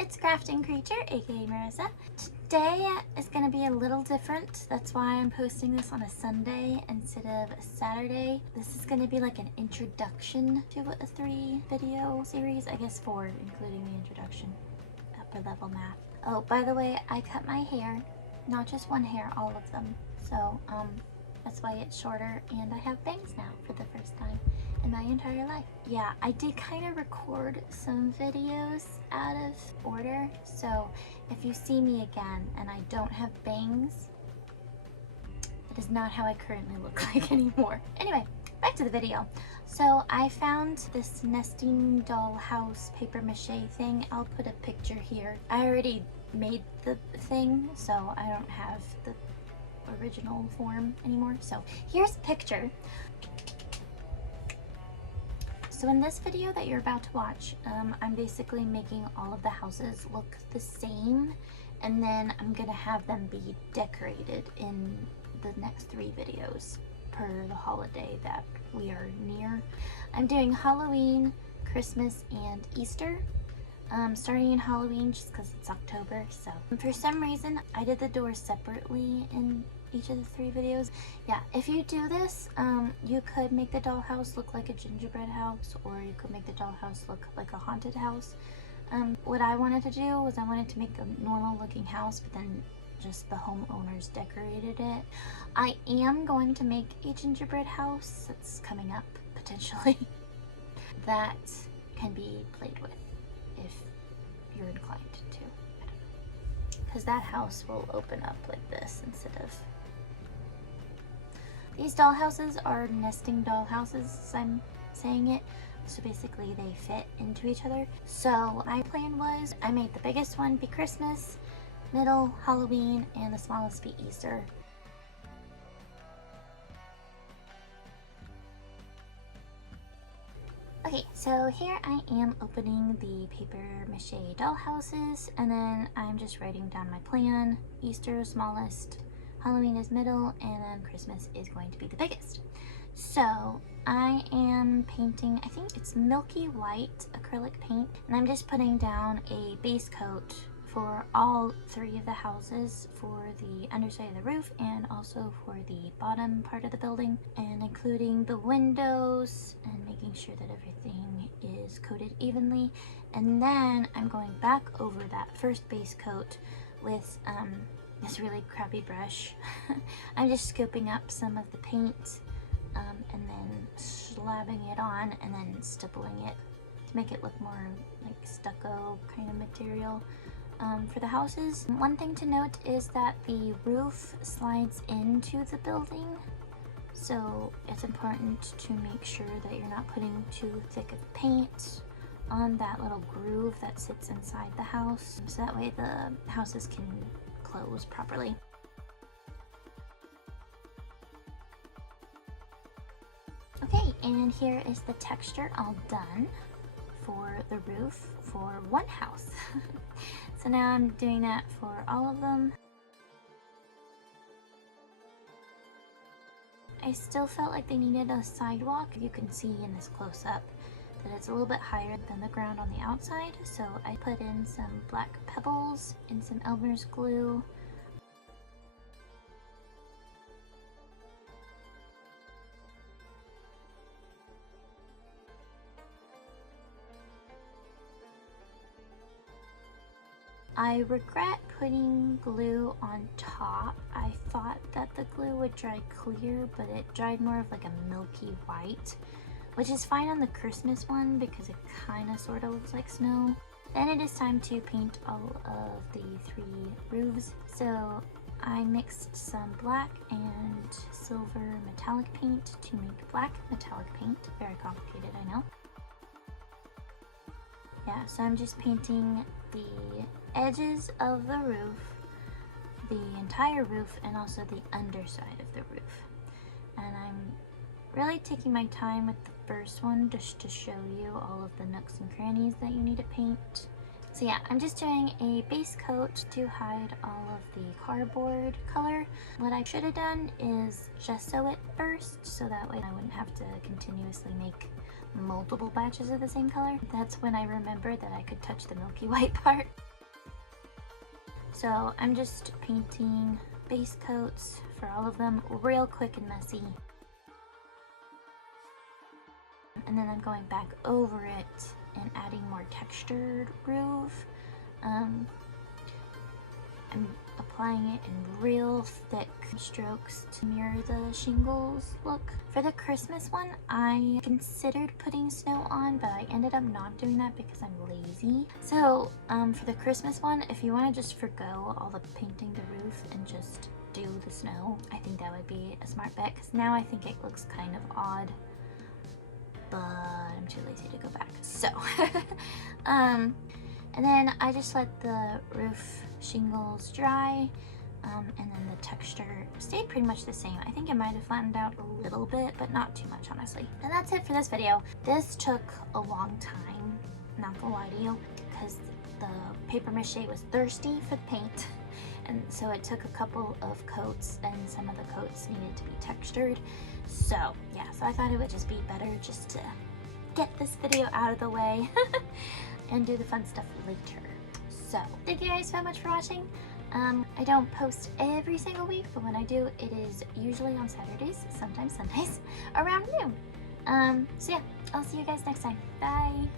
it's Crafting Creature, aka Marissa. Today is going to be a little different. That's why I'm posting this on a Sunday instead of a Saturday. This is going to be like an introduction to a 3-video series. I guess 4, including the introduction. Upper level math. Oh, by the way, I cut my hair. Not just one hair, all of them. So, that's why it's shorter, and I have bangs now for the first time in my entire life. Yeah, I did kind of record some videos out of order, so if you see me again and I don't have bangs, that is not how I currently look like anymore. Anyway, back to the video. So I found this nesting dollhouse paper mache thing. I'll put a picture here. I already made the thing, so I don't have the original form anymore. So here's a picture. So in this video that you're about to watch, I'm basically making all of the houses look the same, and then I'm gonna have them be decorated in the next 3 videos per the holiday that we are near. I'm doing Halloween, Christmas, and Easter. Starting in Halloween just because it's October. So for some reason I did the doors separately in each of the 3 videos. Yeah, if you do this, you could make the dollhouse look like a gingerbread house, or you could make the dollhouse look like a haunted house. What I wanted to do was I wanted to make a normal looking house, but then just the homeowners decorated it. I am going to make a gingerbread house that's coming up potentially that can be played with if you're inclined to, because that house will open up like this instead of. These dollhouses are nesting dollhouses, as I'm saying it. So basically they fit into each other. So my plan was I made the biggest one be Christmas, middle Halloween, and the smallest be Easter. Okay, so here I am opening the paper mache dollhouses, and then I'm just writing down my plan. Easter smallest, Halloween is middle, and then Christmas is going to be the biggest. So I am painting, I think it's milky white acrylic paint, and I'm just putting down a base coat for all 3 of the houses, for the underside of the roof and also for the bottom part of the building, and including the windows and making sure that everything is coated evenly. And then I'm going back over that first base coat with this really crappy brush. I'm just scooping up some of the paint and then slabbing it on and then stippling it to make it look more like stucco kind of material. For the houses, one thing to note is that the roof slides into the building, so it's important to make sure that you're not putting too thick of paint on that little groove that sits inside the house, so that way the houses can close properly. Okay, and here is the texture all done for the roof for one house. So now I'm doing that for all of them. I still felt like they needed a sidewalk. You can see in this close-up that it's a little bit higher than the ground on the outside, so I put in some black pebbles and some Elmer's glue. I regret putting glue on top. I thought that the glue would dry clear, but it dried more of like a milky white, which is fine on the Christmas one because it kind of sort of looks like snow. Then it is time to paint all of the 3 roofs. So I mixed some black and silver metallic paint to make black metallic paint. Very complicated, I know. Yeah, so I'm just painting the edges of the roof, the entire roof, and also the underside of the roof. And I'm really taking my time with the first one just to show you all of the nooks and crannies that you need to paint. So yeah, I'm just doing a base coat to hide all of the cardboard color. What I should have done is gesso it first, so that way I wouldn't have to continuously make multiple batches of the same color. That's when I remembered that I could touch the milky white part. So I'm just painting base coats for all of them real quick and messy. And then I'm going back over it and adding more textured roof. I'm applying it in real thick strokes to mirror the shingles look. For the Christmas one, I considered putting snow on, but I ended up not doing that because I'm lazy. So for the Christmas one, if you want to just forgo all the painting the roof and just do the snow, I think that would be a smart bet, because now I think it looks kind of odd, but I'm too lazy to go back. So and then I just let the roof shingles dry, and then the texture stayed pretty much the same. I think it might have flattened out a little bit, but not too much, honestly. And that's it for this video. This took a long time, not gonna lie to you, because the paper mache was thirsty for the paint, and so it took a couple of coats, and some of the coats needed to be textured. So yeah, so I thought it would just be better just to get this video out of the way and do the fun stuff later. So thank you guys so much for watching. I don't post every single week, but when I do, it is usually on Saturdays, sometimes Sundays, around noon. So yeah, I'll see you guys next time. Bye!